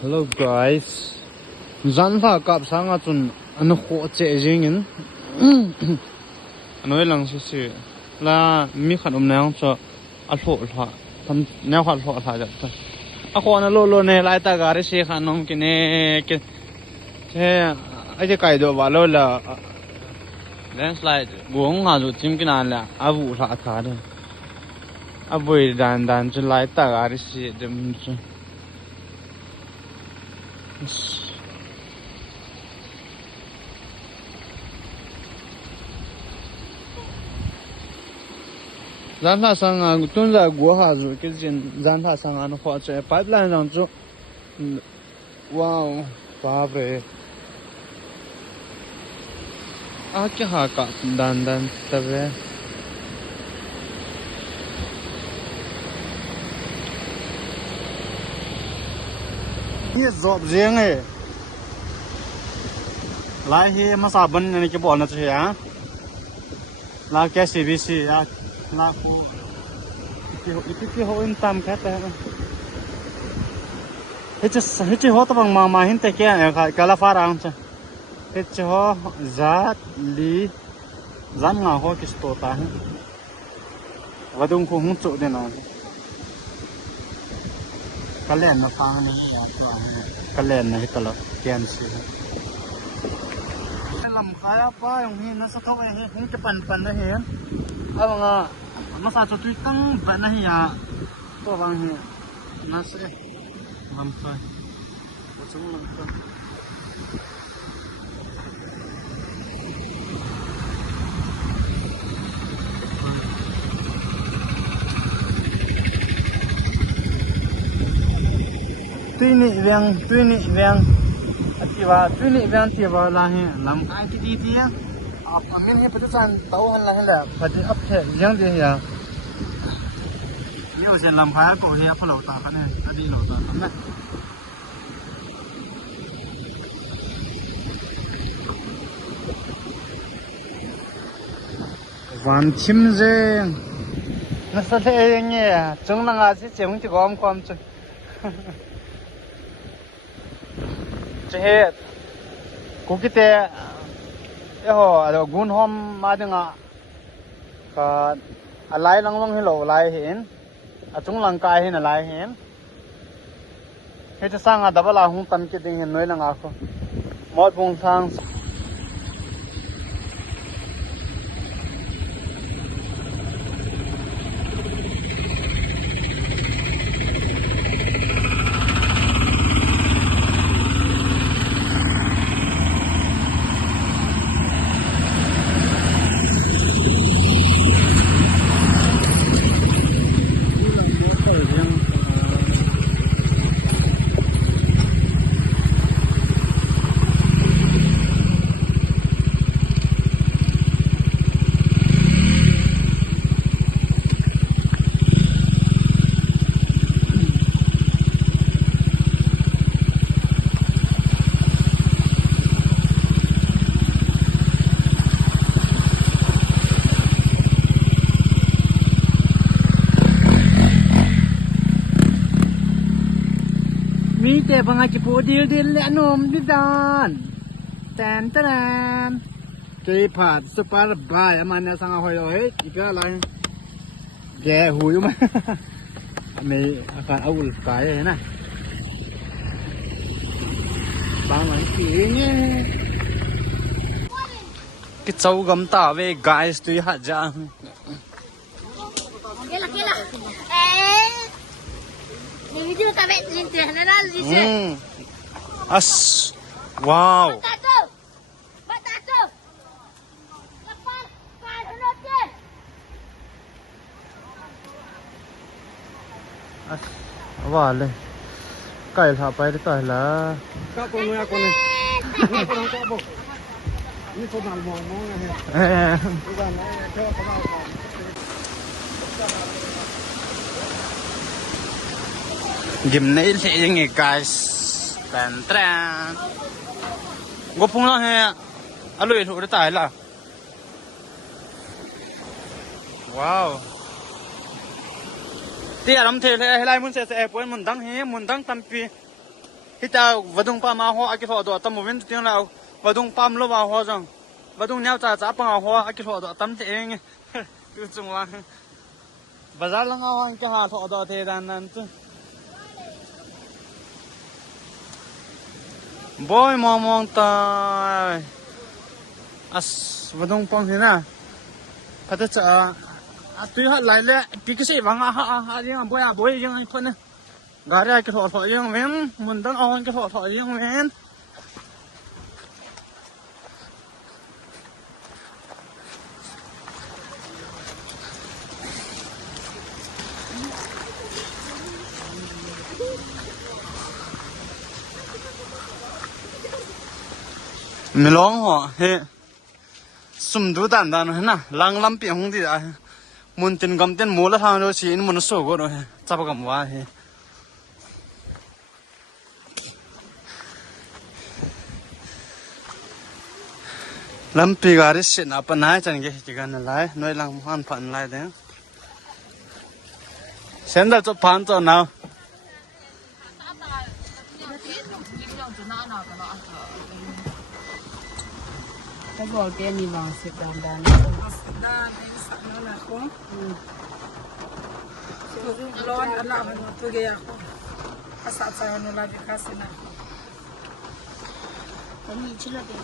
Hello guys. Zan pha kap sanga chun an kho che jingin. Anoi lang si la mi khan nang cho a tho tha tham ne kha tho tha ja ta. A kho na lo ne lai ta ga re se khan nom ki ne ke he ai je kai do wa lo la landslide guang ha ju tim ki nan la a bu tha tha de. A boi dan chu lai ta ga re se dem chu. Zan tha sang a tun za guo ha zu ke jin zan tha sang an ho che pipeline rang chu wow ba bre a ke ha ka dan ta ve ye job jeng e lai hi ma sa ban ne ke bo na che ya la ke cbc ya na ku ki ho in tam kha ta he ho ta bang ma hin te ke ka la fa rang cha he ho zat li zan nga ho ki sto ta wadung ko hu chu de na kalen na fa na kalen na hitalo kian si lam khaya pa yong hi na sa tho he hung ke pan na he awanga masa chu tui tang ba na hi ya to bang he na se lam kha ko chung lam kha tui ni veng atiwa tui ni veng ti wa la he lam kai ti ti ya a min he patu san tau han la pati ap the yang de ya ni o sen lam khai ko he phalo ta kha ne adi lo ta na wan chim je na sa le nge chung na nga si cheng ti gom kom chu che ko kite e ho ado gun hom ma dinga ka alai langwang hi lo lai hin achung lang kai hin alai hin he ta sanga dabala hung tam ke ding hin noi langa ko mot bung sang mi te banga chi po dil le anom di dan tan tan ke phat super bai aman na sanga hoi oi ika lai ge hu yu ma me akan aul kai na bang man ki nge ki chau gam ta ve guys tu ha ja Kela. Ni video kami internal dice. As wow. Batato. Lepas nanti. As wale. Kai tha pai ta la. Ka ko no ya ko ni. Ko no ko bo. Ni ko dal mo mo he. Ko dal mo ke ko dal mo. Gimnail se yang guys tran gopung la he aloi thu ta la wow ti aram the le lai mun se poi mun dang he mun dang tampi kita vadung pa ma ho aki tho do tam movin ting la vadung pam lo wa ho jang vadung nyao cha cha pa ho aki tho do tam te eng tu chung wa bazar la nga ka ha tho do the dan nan tu boy mong ta as vadung pang he na pata cha a tu ha lai le pi ke se wang a ha yang boy yang ai phon na gari ai ke tho tho yang wen mun dan on ke tho yang wen milong ho he sum du dan dan na lang lam pi hong di a mun tin gam ten mo la thang ro si in mun so go ro he cha ba gam wa he lam pi gari sit na pa nai chan ge ti gan lai noi lang han phan lai de sen da cho phan cho nào Cái bò kia nhìn bằng xịt đàn đàn. Lon alam tu gaya ko. Asat sa ano lagi kasi na. Kami chila be.